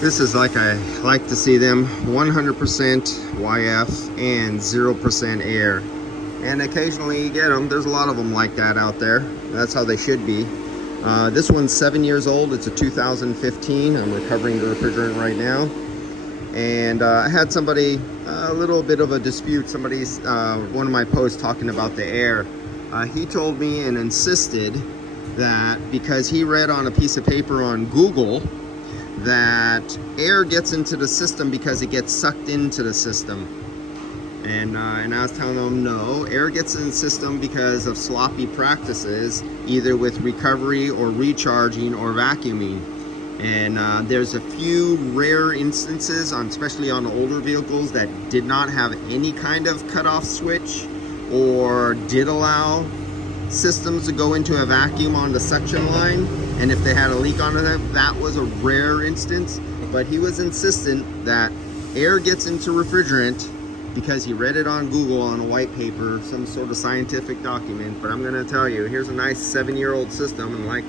This is like I like to see them, 100% YF and 0% air. And occasionally you get them. There's a lot of them like that out there. That's how they should be. This one's 7 years old. It's a 2015. I'm recovering the refrigerant right now. And I had somebody, a little bit of a dispute. Somebody's, one of my posts talking about the air. He told me and insisted that because he read on a piece of paper on Google that air gets into the system because it gets sucked into the system. And I was telling him, no, air gets in the system because of sloppy practices, either with recovery or recharging or vacuuming. And there's a few rare instances, especially on older vehicles, that did not have any kind of cutoff switch or did allow systems to go into a vacuum on the suction line, and if they had a leak on them, that was a rare instance. But he was insistent that air gets into refrigerant because he read it on Google on a white paper, some sort of scientific document. But I'm going to tell you, here's a nice 7-year-old system, and like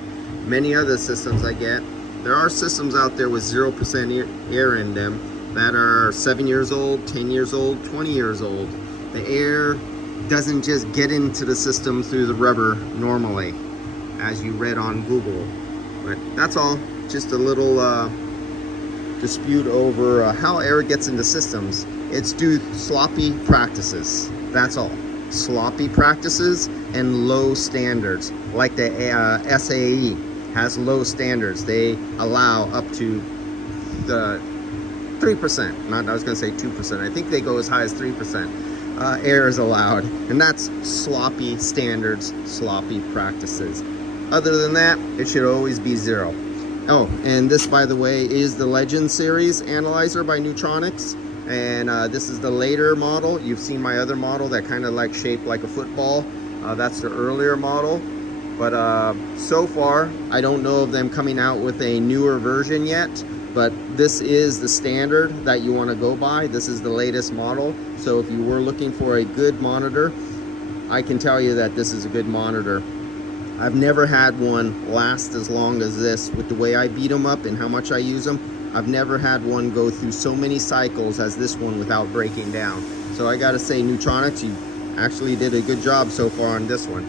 many other systems I get, there are systems out there with 0% air in them that are 7 years old, 10 years old, 20 years old. The air doesn't just get into the system through the rubber normally, as you read on Google. But that's all, just a little dispute over how air gets into systems. It's due to sloppy practices, that's all. Sloppy practices and low standards. Like the SAE has low standards. They allow up to the 3%, I was gonna say 2%, I think they go as high as 3%. Air is allowed, and that's sloppy standards, sloppy practices. Other than that, it should always be 0. Oh, and this, by the way, is the Legend series analyzer by Neutronics, and this is the later model. You've seen my other model that kind of like shaped like a football. That's the earlier model, but so far I don't know of them coming out with a newer version yet. But this is the standard that you want to go by. This is the latest model. So if you were looking for a good monitor, I can tell you that this is a good monitor. I've never had one last as long as this. With the way I beat them up and how much I use them, I've never had one go through so many cycles as this one without breaking down. So I gotta say, Neutronics, you actually did a good job so far on this one.